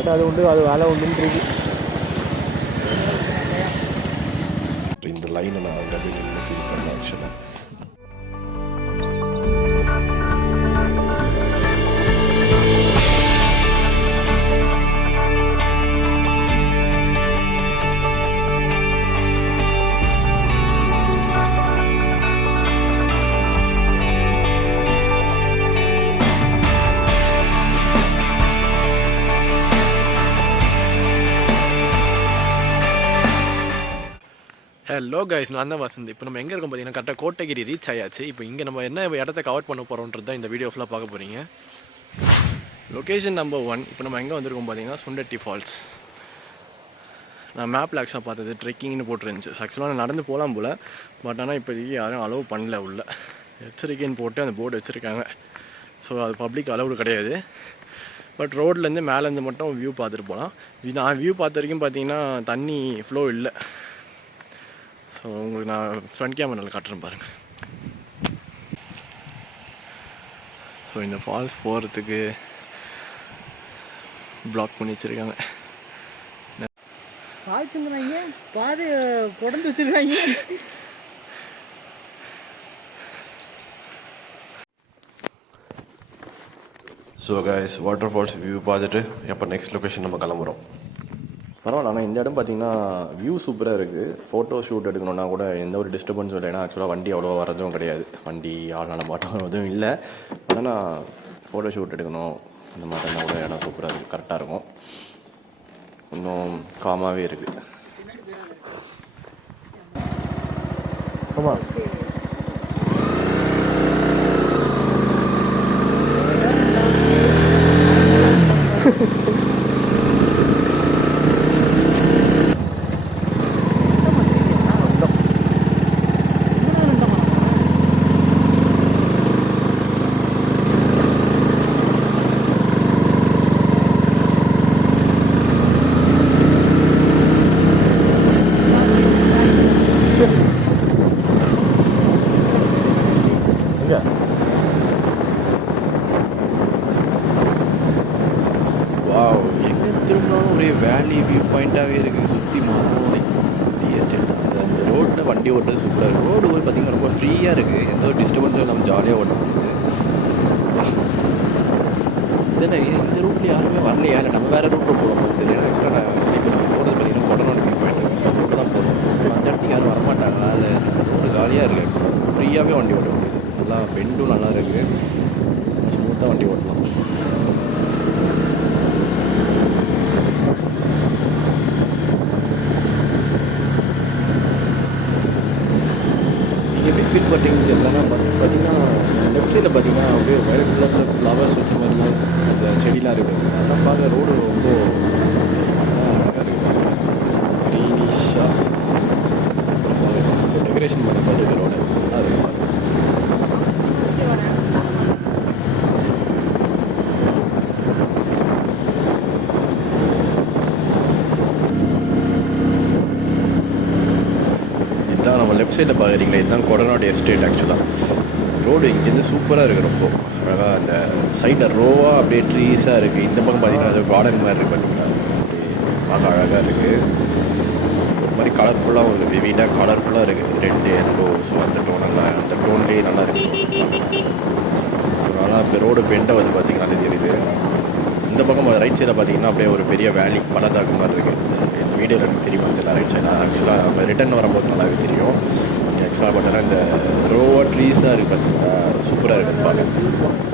பாட்டு அது உண்டு, அது வேலை உண்டுன்றது. இந்த லைனை நான் அங்கே நின்று ஃபீல் பண்ணேன் ஆக்சுவலாக. ஹலோ கைஸ், நான் தான் வசந்த். இப்போ நம்ம எங்கே இருக்கோம் பார்த்தீங்கன்னா கரெக்டாக கோட்டகிரி ரீச் ஆயாச்சு. இப்போ இங்கே நம்ம என்ன இடத்த கவர் பண்ண போகிறோன்றது தான் இந்த வீடியோ ஃபுல்லாக பார்க்க போகிறீங்க. Location number 1. இப்போ நம்ம எங்கே வந்திருக்கோம் பார்த்தீங்கன்னா சுண்டட்டி ஃபால்ஸ். நான் மேப்பில் ஆக்சுவலாக பார்த்தது ட்ரெக்கிங்னு போட்டுருந்துச்சு. ஆக்சுவலாக நான் நடந்து போகலாம் போல், பட் ஆனால் இப்போதைக்கு யாரும் அலோவ் பண்ணல. உள்ள எச்சரிக்கைன்னு போட்டு அந்த போர்டு வச்சுருக்காங்க. ஸோ அது பப்ளிக் அலோவ்டு கிடையாது. பட் ரோட்லேருந்து மேலேருந்து மட்டும் வியூ பார்த்துட்டு போகலாம். நான் வியூ பார்த்த வரைக்கும் பார்த்தீங்கன்னா தண்ணி ஃப்ளோ இல்லை. ஸோ உங்களுக்கு நான் ஃப்ரண்ட் கேமராவில் காட்டுறேன் பாருங்கள். ஸோ இந்த ஃபால்ஸ் போகிறதுக்கு பிளாக் பண்ணி வச்சுருக்காங்க. ஃபால்ஸுங்கிறாங்க, பாதி குடந்து வச்சுருக்காங்க. So guys, waterfalls view பார்த்துட்டு எப்போ நெக்ஸ்ட் லொக்கேஷன் நம்ம கிளம்புறோம். பரவாயில்ல. ஆனால் இந்த இடம் பார்த்திங்கன்னா வியூ சூப்பராக இருக்குது. ஃபோட்டோ ஷூட் எடுக்கணுன்னா கூட எந்த ஒரு டிஸ்டர்பன்ஸும் இல்லை. ஏன்னா ஆக்சுவலாக வண்டி அவ்வளோ வரதும் கிடையாது. வண்டி ஆள் நடமாட்டம் எதுவும் இல்லை. ஆனால் ஃபோட்டோ ஷூட் எடுக்கணும் இந்த மாதிரினா கூட இடம் சூப்பராக இருக்குது, கரெக்டாக இருக்கும். இன்னும் காமாகவே இருக்குது. ஆமாம். வாவ், எங்கே திரும்பினாலும் ஒரே வேலி வியூ பாயிண்ட்டாகவே இருக்குது. சுற்றி மாறணும் டீ எஸ்டேட். அந்த ரோட்டில் வண்டி ஓட்டுறது சூப்பராக இருக்குது. ரோடு போய் பார்த்திங்கன்னா ரொம்ப ஃப்ரீயாக இருக்குது. எந்த ஒரு டிஸ்டர்பன்ஸும் நம்ம ஜாலியாக ஓட்ட முடியுது. இதென்ன இந்த ரூட்டில் யாருமே வரலையா? இல்லை நம்ம வேறு ரூட்டில் போகிறோம் தெரியாது. ஆக்சுவலாக நான் இப்போ நம்ம போகிறது பார்த்திங்கன்னா கொடநாடு வியூ பாயிண்ட் இருக்குது. ஸோ ரூட்டு தான் போகிறோம். அந்த இடத்துக்கு யாரும் வரமாட்டாங்களா? அது ரோடு காலியாக இருக்குது. ஆக்சுவலாக ஃப்ரீயாகவே வண்டி ஓட்ட முடியுது. நல்லா பெண்டும் நல்லா இருக்குது. ஸ்மூத்தாக வண்டி ஓட்டலாம். ஃபீல் பண்ணிங்க இல்லைன்னா பார்த்தீங்கன்னா லெஃப்ட் சைடில் பார்த்தீங்கன்னா அப்படியே வயலட் கலரில் ஃப்ளவர்ஸ் வச்ச மாதிரிலாம் அந்த செடிலாம் இருக்குது. அதெல்லாம் பார்க்க ரோடு ரொம்ப அழகாக இருக்குது. க்ரீனிஷாக டெக்கரேஷன் பண்ணி பார்த்துருக்க ரோடு நல்லா இருக்குது. இதுதான் நம்ம லெஃப்ட் சைடில் பார்க்குறீங்களா, இதுதான் கொடநாடு எஸ்டேட். ஆக்சுவலாக ரோடு இங்கேருந்து சூப்பராக இருக்குது. ரொம்ப அழகாக அந்த சைடில் ரோவாக அப்படியே ட்ரீஸாக இருக்குது. இந்த பக்கம் பார்த்தீங்கன்னா அது கார்டன் மாதிரி இருக்குது. பார்த்தீங்களா, அப்படியே பார்க்க அழகாக இருக்குது. ஒரு மாதிரி கலர்ஃபுல்லாக ஒரு விவிடாக கலர்ஃபுல்லாக இருக்குது. Red yellow. ஸோ அந்த டோனெல்லாம் அந்த டோன்லேயே நல்லா இருக்குது. அதனால் இப்போ ரோடு பெண்டை வந்து பார்த்திங்கன்னா தெரியுது. இந்த பக்கம் ரைட் சைடில் பார்த்தீங்கன்னா அப்படியே ஒரு பெரிய வேலி பள்ளத்தாக்கு மாதிரி இருக்குது. இந்த வீடியோவில் எனக்கு தெரியும் தெரியல ரைட் சைடாக. ஆக்சுவலாக நம்ம ரிட்டர்ன் வரும்போது நல்லாவே தெரியும். ஆக்சுவலாக பார்த்தீங்கன்னா இந்த ரோவாக ட்ரீஸாக இருக்குது. பார்த்தீங்கன்னா சூப்பராக இருக்குது பார்க்க.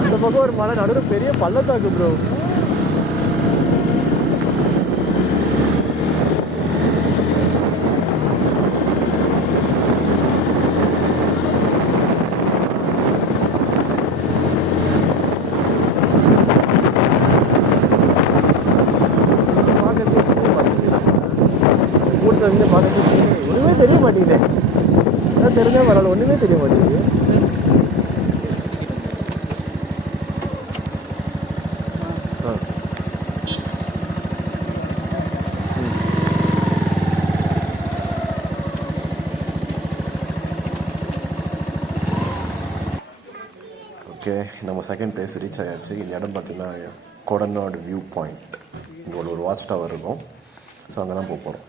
அந்த பக்கம் ஒரு மலை நடுவில் பெரிய பள்ளத்தாக்கு ப்ரோ. பக்கத்தில் வந்து பார்த்துட்டு ஒன்றுமே தெரிய மாட்டேங்குது. அதான் தெரிஞ்சால் பரவாயில்ல, ஒன்றுமே தெரிய மாட்டேங்குது. ஓகே, நம்ம செகண்ட் பிளேஸ் ரீச் ஆயாச்சு. இந்த இடம் பார்த்திங்கன்னா கொடநாடு வியூ பாயிண்ட். இங்கே ஒரு வாட்ச் டவர் இருக்கும். ஸோ அங்கே தான் போக போகிறோம்.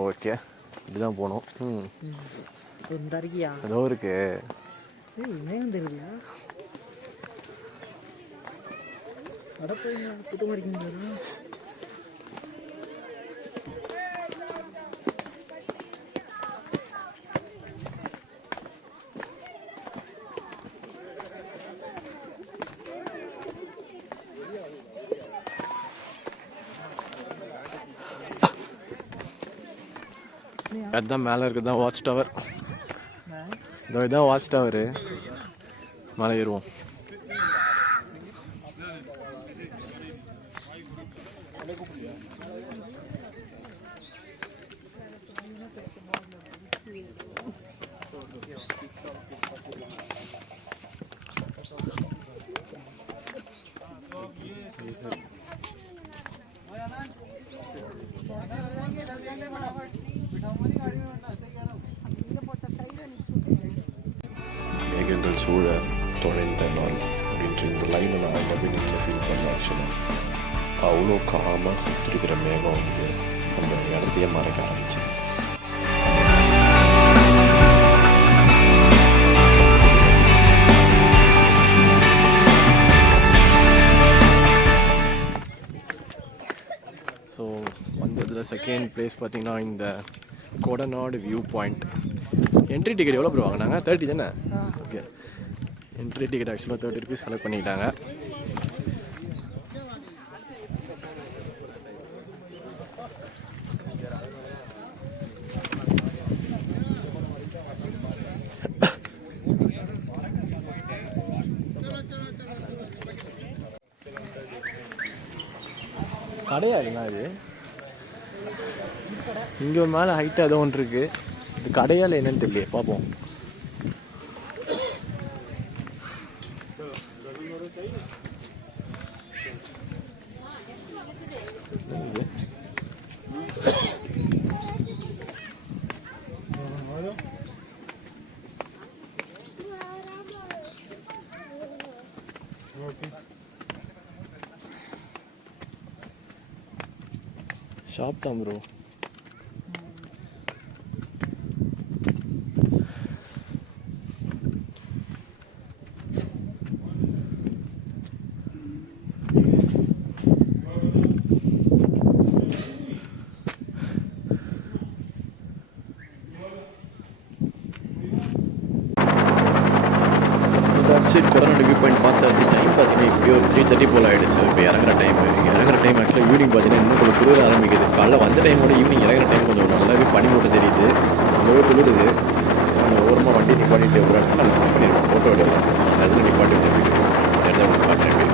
ஓகே, இப்படிதான் போகணும். ஏதோ இருக்கு. அதுதான் மேலே இருக்குது தான் வாட்ச் டவர். இதுதான் வாட்ச் டவரு. மேலே ஏறுவோம். மேகங்கள் சூழ தொலைந்த நாள் அப்படின்ற இந்த லைனை நான் ரொம்ப நீங்கள் ஃபீல் பண்ணேன். ஆக்சுவலாக அவ்வளோ காமாக சுற்றிருக்கிற மேகம் வந்து அந்த இடத்தையே மறைக்க ஆரம்பிச்சு. ஸோ வந்து இதில் செகண்ட் பிளேஸ் பார்த்திங்கன்னா இந்த Kodanad view point. Entry ticket எவ்வளோ ப்ரோ வாங்கினாங்க? 30 தானே? ஓகே, என்ட்ரி டிக்கெட் ஆக்சுவலாக 30 ருபீஸ் கலெக்ட் பண்ணிக்கிட்டாங்க. கடையா இருந்தா இது? இங்கே மேலே ஹைட்டாக ஏதோ ஒன்று இருக்குது. இது கடையால் என்னன்னு தெரியல, பார்ப்போம். ஷாப் தான் bro. Side Kodanad view point பார்த்தாச்சு. டைம் பார்த்தீங்கன்னா இப்படியோ ஒரு 3:30 போல் ஆகிடுச்சு. இப்போ இறங்குற டைம் ஆக்சுவலாக ஈவினிங் பார்த்தீங்கன்னா இன்னும் கொஞ்சம் குளிர ஆரம்பிக்குது. காலைல வந்த டைமோட ஈவினிங் இறங்குற டைம் கொஞ்சம் நல்லாவே பனி மூட்டம் தெரியுது. ரொம்பவே குளிருது. ஓரமாக வண்டி நிப்பாட்டிட்டு ஒரு இடத்துல நாங்கள் ஃபிக்ஸ் பண்ணியிருக்கோம் ஃபோட்டோ எடுக்கலாம். அந்த இடத்துல நிப்பாட்டிட்டு இடத்த பார்க்குறேன்.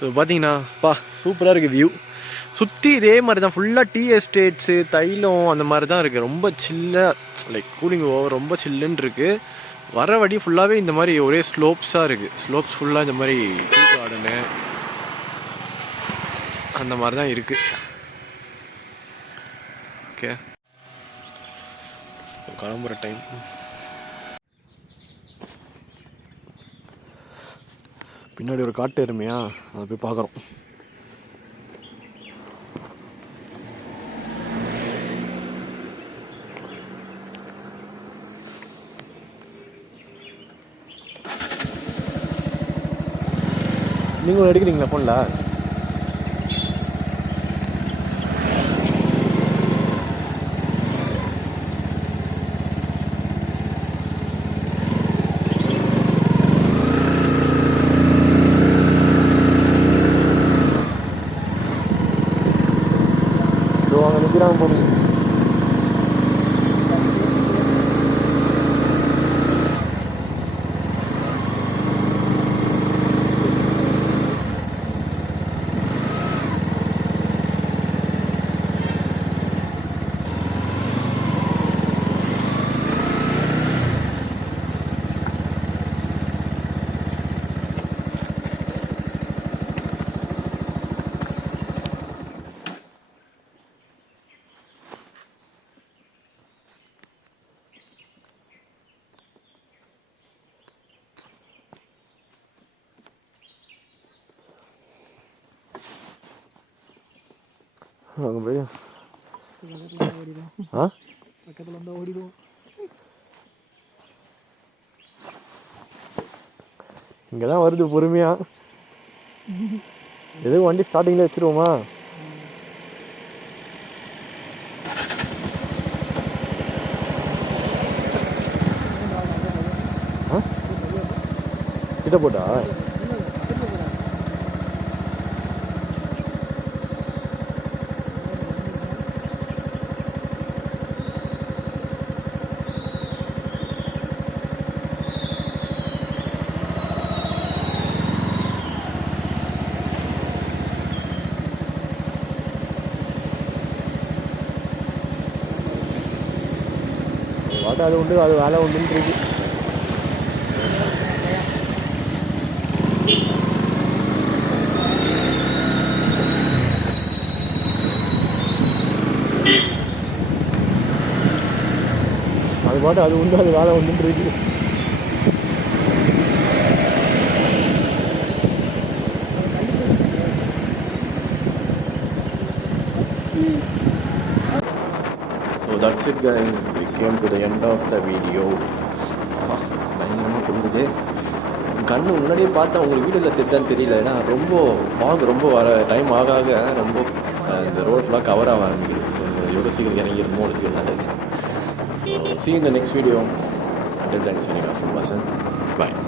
ஸோ பார்த்தீங்கன்னா சூப்பராக இருக்குது வியூ. சுற்றி இதே மாதிரி தான், ஃபுல்லாக டீ எஸ்டேட்ஸு, தைலம் அந்த மாதிரி தான் இருக்குது. ரொம்ப சில்லாக, லைக் கூலிங் ஓவர், ரொம்ப சில்லுன்னு இருக்குது. வர வழி ஃபுல்லாகவே இந்த மாதிரி ஒரே ஸ்லோப்ஸாக இருக்குது. ஸ்லோப்ஸ் ஃபுல்லாக இந்த மாதிரி டீ கார்டனு அந்த மாதிரி தான் இருக்குது. ஓகே, கிளம்புற டைம். பின்னாடி ஒரு காட்டு எருமையா, அதை போய் பார்க்குறோம். நீங்கள் எடுக்கிறீங்களா ஃபோனில்? அங்கே நிற்கிறாங்க போனீங்க. அங்கே போய் ஓடிடும், ஆ பக்கத்தில் வந்தால் ஓடிடுவோம். இங்கே தான் வருது பொறுமையாக. எதுவும் வண்டி ஸ்டார்டிங்கில் வச்சுருவோமா? ஆ கிட்ட போட்டா வாட்டா அது உண்டு, அது வேலை உண்டுன்னு இருக்கு. அது பாட்டு அது உண்டு, அது வேலை உண்டுன்னு இருக்கு. So that's it guys, we came to the end of the video. பயங்கரமாக கொண்டுது கண்ணு முன்னாடியே பார்த்தா உங்களுக்கு வீடியோவில் தெரியுதான்னு தெரியல. ஏன்னா ரொம்ப ஃபாக் ரொம்ப வர டைம் ஆக ஆக ரொம்ப இந்த ரோட் ஃபுல்லாக கவர் ஆக ஆரம்பிக்குது. ஸோ எவ்வளோ சீக்கிரம் இறங்கிடும் ஒரு சீக்கிரம் நல்லது. So see you in the next video. Until then, signing off from Vasan. Bye.